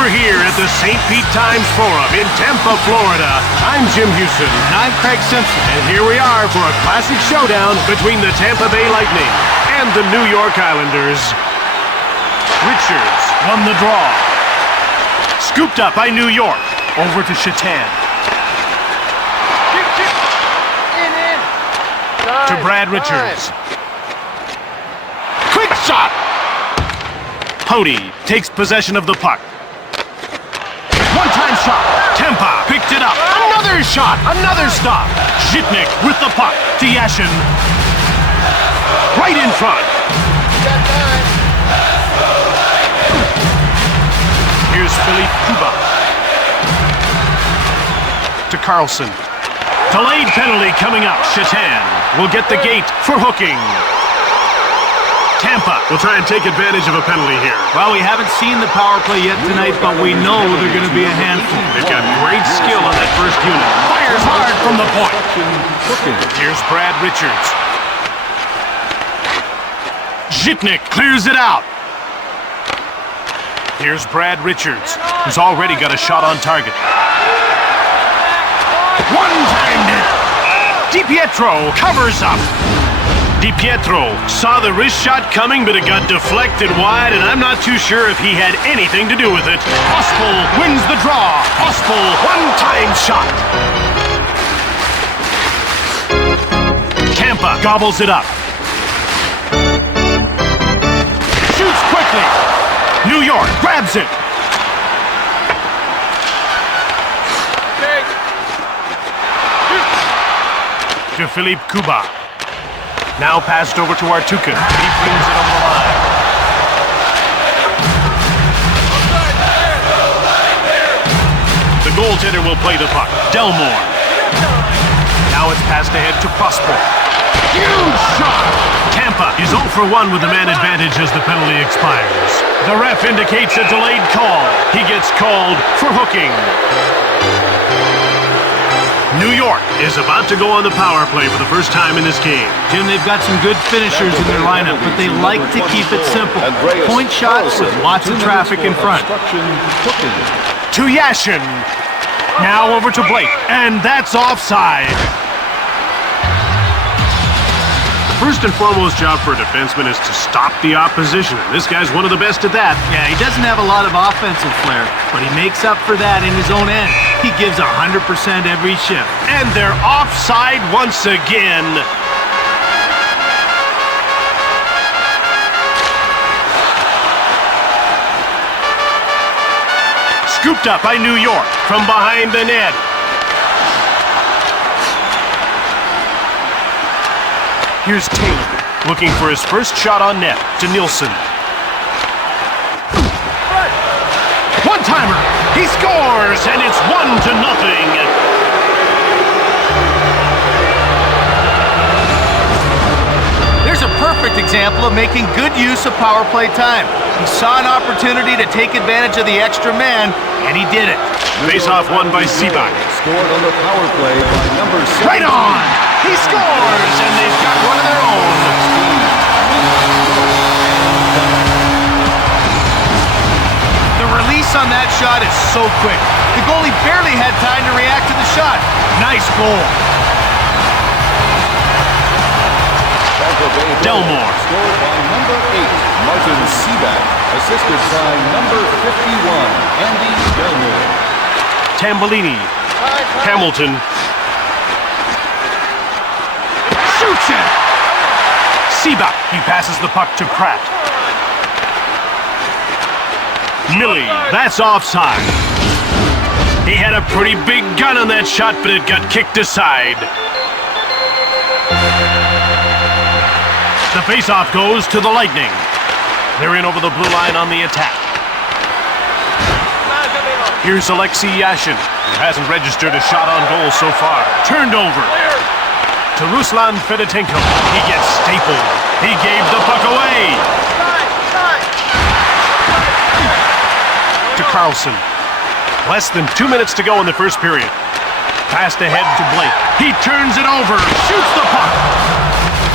We're here at the St. Pete Times Forum in Tampa, Florida. I'm Jim Houston. And I'm Craig Simpson. And here we are for a classic showdown between the Tampa Bay Lightning and the New York Islanders. Richards won the draw. Scooped up by New York. Over to Shatan. To Brad Richards. Quick shot! Pody takes possession of the puck. One-time shot. Tampa picked it up. Another shot. Another stop. Zhitnik with the puck to Yashin. Right in front. Here's Philippe Kuba. To Carlson. Delayed penalty coming up. Shatan will get the gate for hooking. Tampa will try and take advantage of a penalty here. Well, we haven't seen the power play yet tonight, but we know they're going to be a handful. They've got great skill on that first unit. Fires hard from the point. Here's Brad Richards. Zhitnik clears it out. Here's Brad Richards, who's already got a shot on target. One-timed it. DiPietro covers up. DiPietro saw the wrist shot coming, but it got deflected wide, and I'm not too sure if he had anything to do with it. Ospel wins the draw. Ospel, one-time shot. Tampa gobbles it up. Shoots quickly. New York grabs it. To Philippe Kuba. Now passed over to Artukin. He brings it over the line. The goaltender will play the puck. Delmore. Now it's passed ahead to Prosper. Huge shot! Tampa is 0 for 1 with the man advantage as the penalty expires. The ref indicates a delayed call. He gets called for hooking. New York is about to go on the power play for the first time in this game. Jim, they've got some good finishers in their lineup, but they like to keep it simple. Point shots with lots of traffic in front. To Yashin. Now over to Blake, and that's offside. First and foremost job for a defenseman is to stop the opposition, and this guy's one of the best at that. Yeah, he doesn't have a lot of offensive flair, but he makes up for that in his own end. He gives 100% every shift. And they're offside once again. Scooped up by New York from behind the net. Here's Taylor, looking for his first shot on net to Nielsen. One-timer! He scores, and it's 1-0. There's a perfect example of making good use of power play time. He saw an opportunity to take advantage of the extra man, and he did it. Face-off won by Seabach. Scored on the power play by number 7. Right on! He scores, and they've got one of their own. The release on that shot is so quick. The goalie barely had time to react to the shot. Nice goal. Delmore. Scored by number 8, Martin Seabach. Assisted by number 51, Andy Delmore. Tambellini. Hamilton. Shoots it! Seabach, he passes the puck to Pratt. Millie, that's offside. He had a pretty big gun on that shot, but it got kicked aside. The faceoff goes to the Lightning. They're in over the blue line on the attack. Here's Alexei Yashin, who hasn't registered a shot on goal so far. Turned over. To Ruslan Fedotenko. He gets stapled. He gave the puck away. To Carlson. Less than 2 minutes to go in the first period. Passed ahead to Blake. He turns it over. Shoots the puck.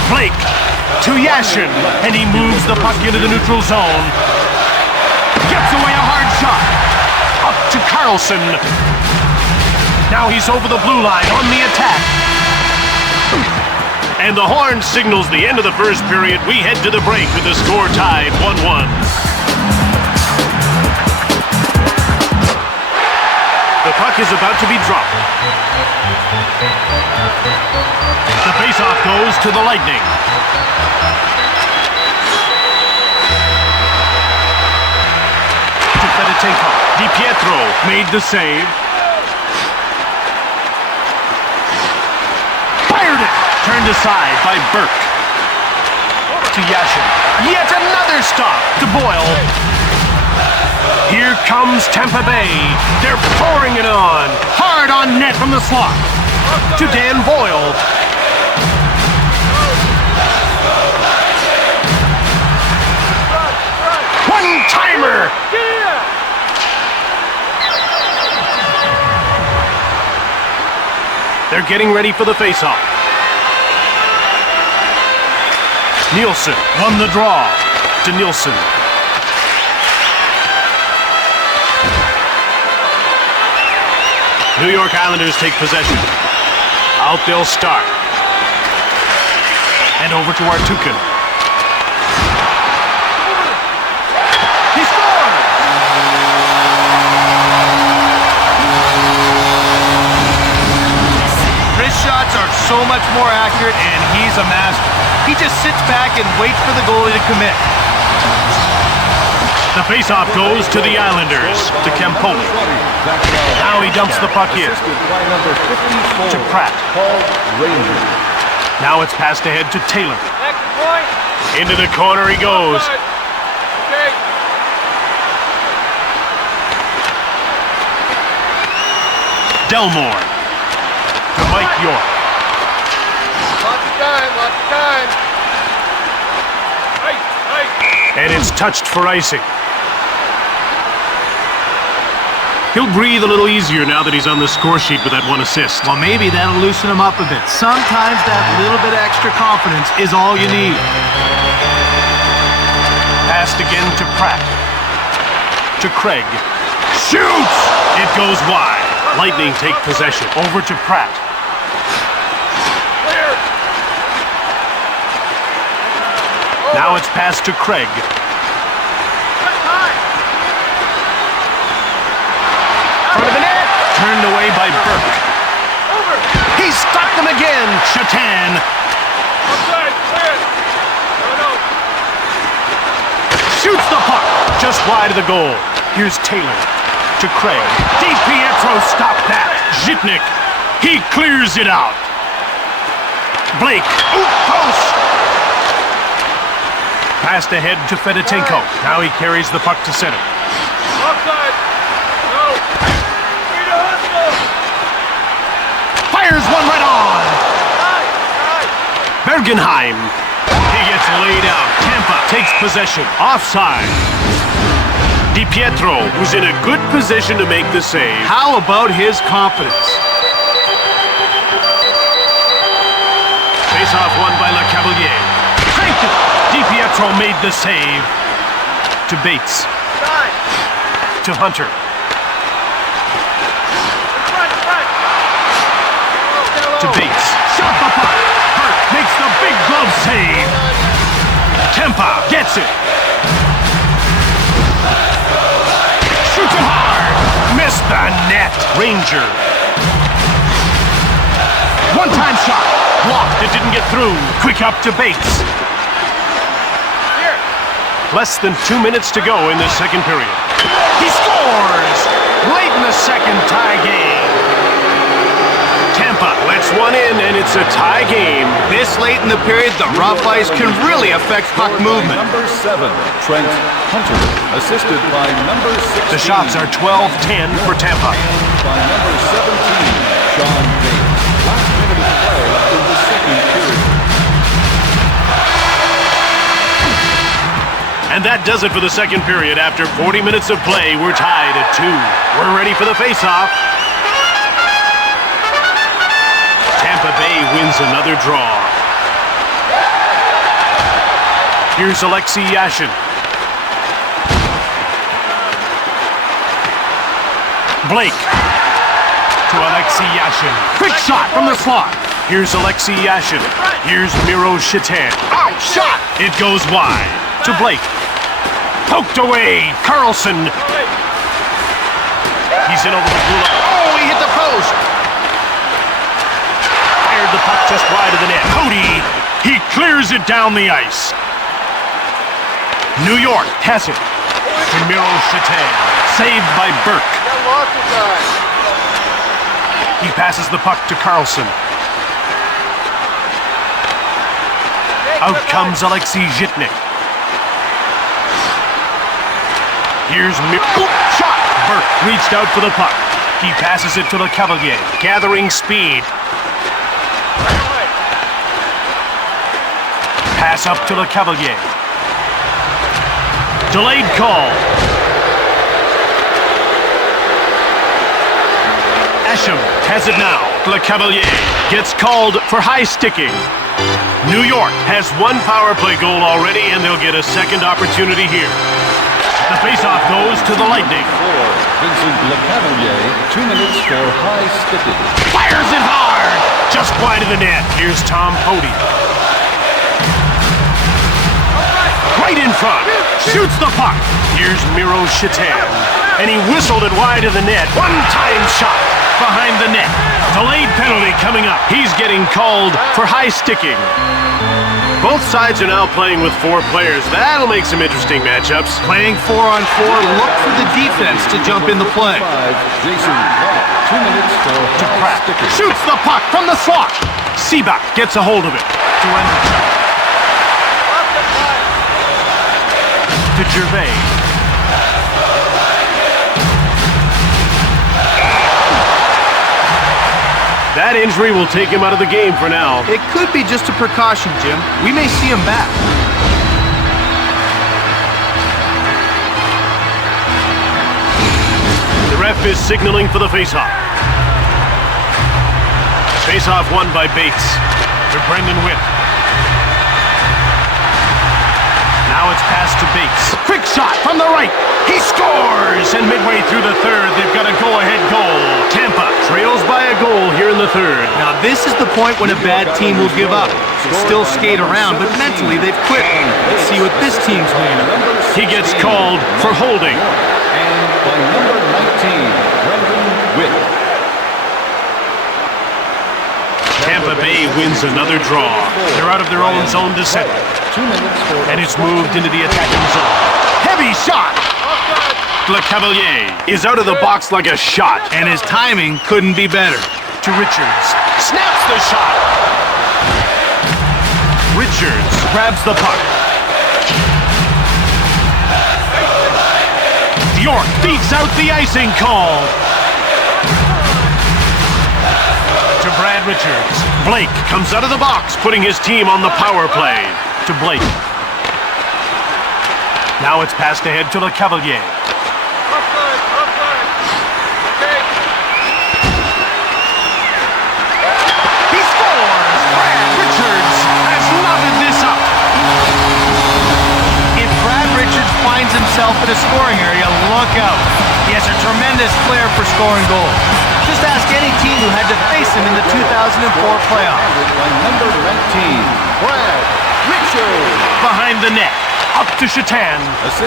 Blake to Yashin. And he moves the puck into the neutral zone. Gets away a hard shot. Carlson. Now he's over the blue line on the attack. And the horn signals the end of the first period. We head to the break with the score tied 1-1. The puck is about to be dropped. The faceoff goes to the Lightning. To Fedotenko. DiPietro made the save. Fired it! Turned aside by Burke. To Yashin. Yet another stop to Boyle. Here comes Tampa Bay. They're pouring it on. Hard on net from the slot. To Dan Boyle. One-timer. They're getting ready for the faceoff. Nielsen won the draw to Nielsen. New York Islanders take possession. Out they'll start. And over to Artukin. He scores! His shots are so much more accurate, and he's a master. He just sits back and waits for the goalie to commit. The faceoff goes to the Islanders, to Campoli. Now he dumps the puck in. To Pratt. Now it's passed ahead to Taylor. Into the corner he goes. Delmore. To Mike York. Lots of time. And it's touched for icing. He'll breathe a little easier now that he's on the score sheet with that one assist. Well, maybe that'll loosen him up a bit. Sometimes that little bit of extra confidence is all you need. Passed again to Pratt. To Craig. Shoots! It goes wide. Lightning take possession. Over to Pratt. Now it's passed to Craig. Front of the net. Turned away by Burke. He stopped them again. Shatan. Shoots the puck. Just wide of the goal. Here's Taylor. To Craig. DiPietro stopped that. Zhitnik. He clears it out. Blake. Oop, post. Passed ahead to Fedotenko. Now he carries the puck to center. Offside. No. Free to hustle. Fires one right on. Bergenheim. He gets laid out. Tampa takes possession. Offside. DiPietro, who's in a good position to make the save. How about his confidence? Face-off won by LeCavalier. Cranked it. DiPietro made the save. To Bates. To Hunter. To Bates. Shot the puck. Hart makes the big glove save. Tampa gets it. Shoots it hard. Missed the net. Ranger. One-time shot. Blocked. It didn't get through. Quick up to Bates. Less than 2 minutes to go in the second period. He scores! Late in the second, tie game. Tampa lets one in, and it's a tie game. This late in the period, the rough ice can really affect puck movement. Number 7, Trent Hunter, assisted by number 16. The shots are 12-10 for Tampa. And by number 17, Sean Bates. Last minute of play in the second period. And that does it for the second period. After 40 minutes of play, we're tied at 2. We're ready for the face-off. Tampa Bay wins another draw. Here's Alexei Yashin. Blake to Alexei Yashin. Quick shot from the slot. Here's Alexei Yashin. Here's Miro Shatan. Out, shot! It goes wide to Blake. Poked away, Carlson. He's in over the blue line. Oh, he hit the post. Fired the puck just wide of the net. Cody, he clears it down the ice. New York has it to Miro Shatan. Saved by Burke. He passes the puck to Carlson. Out comes Alexei Zhitnik. Here's shot. Burke reached out for the puck. He passes it to Le Cavalier, gathering speed. Pass up to Le Cavalier. Delayed call. Asham has it now. Le Cavalier gets called for high sticking. New York has one power play goal already, and they'll get a second opportunity here. The faceoff goes to the Lightning. Vincent Le Cavalier, 2 minutes for high sticking. Fires it hard! Just wide of the net. Here's Tom Pody. Right in front. Shoots the puck. Here's Miro Shatan. And he whistled it wide of the net. One-time shot behind the net. Delayed penalty coming up. He's getting called for high sticking. Both sides are now playing with 4 players. That'll make some interesting matchups. Playing 4-on-4, look for the defense to jump in the play. Jason Pratt, 2 minutes for high sticking. Shoots the puck from the slot. Seabach gets a hold of it. To end the shot. To Gervais. That injury will take him out of the game for now. It could be just a precaution, Jim. We may see him back. The ref is signaling for the faceoff. Faceoff won by Bates. To Brendan Witt. Now it's passed to Bates. Quick shot from the right. He scores! And midway through the third, they've got a go-ahead goal. Tampa trails by a goal here in the third. Now this is the point when a bad team will give up. They still skate around, but mentally they've quit. Let's see what this team's made of. He gets called for holding. And by number 19, Brendan Witt. Tampa Bay wins another draw. They're out of their own zone to center. 2 minutes for And it's moved into the attacking zone. Heavy shot! Le Cavalier is out of the box like a shot. And his timing couldn't be better. To Richards. Snaps the shot! Richards grabs the puck. York beats out the icing call. To Brad Richards. Blake comes out of the box, putting his team on the power play. To Blake. Now it's passed ahead to Le Cavalier. He scores! Brad Richards has knotted this up. If Brad Richards finds himself in a scoring area, look out. He has a tremendous flair for scoring goals. Just ask any team who had to face him in the 2004 playoffs. by number 19, Brad Richards. Behind the net. Up to Shatan.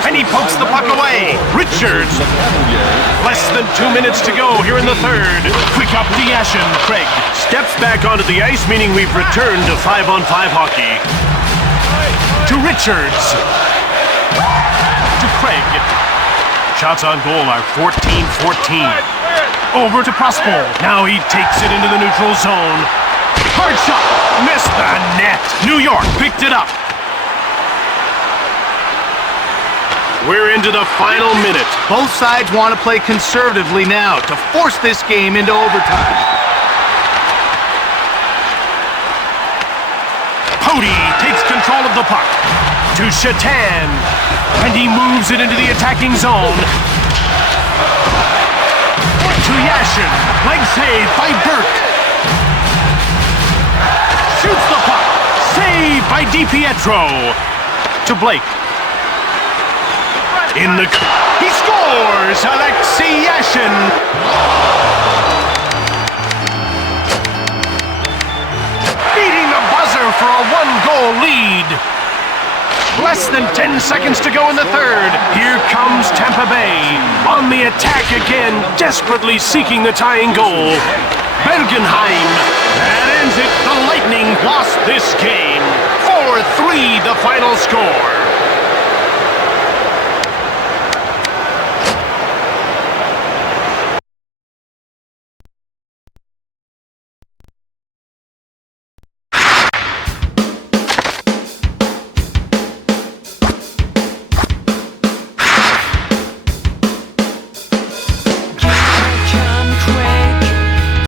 And he pokes the puck away. Richards. Le Cavalier. Less than 2 minutes to go here in the third. Quick up to Yashin. Craig steps back onto the ice, meaning we've returned to 5-on-5 hockey. To Richards. To Craig. Shots on goal are 14-14. Over to Prospol. Now he takes it into the neutral zone. Hard shot. Missed the net. New York picked it up. We're into the final minute. Both sides want to play conservatively now to force this game into overtime. Pody takes control of the puck. To Shatan. And he moves it into the attacking zone. To Yashin. Leg save by Burke. Shoots the puck. Save by DiPietro. To Blake. In the... He scores! Alexei Yashin. less than 10 seconds to go in the third. Here comes Tampa Bay on the attack again, desperately seeking the tying goal. Bergenheim. That ends it. The Lightning lost this game. 4-3 the final score.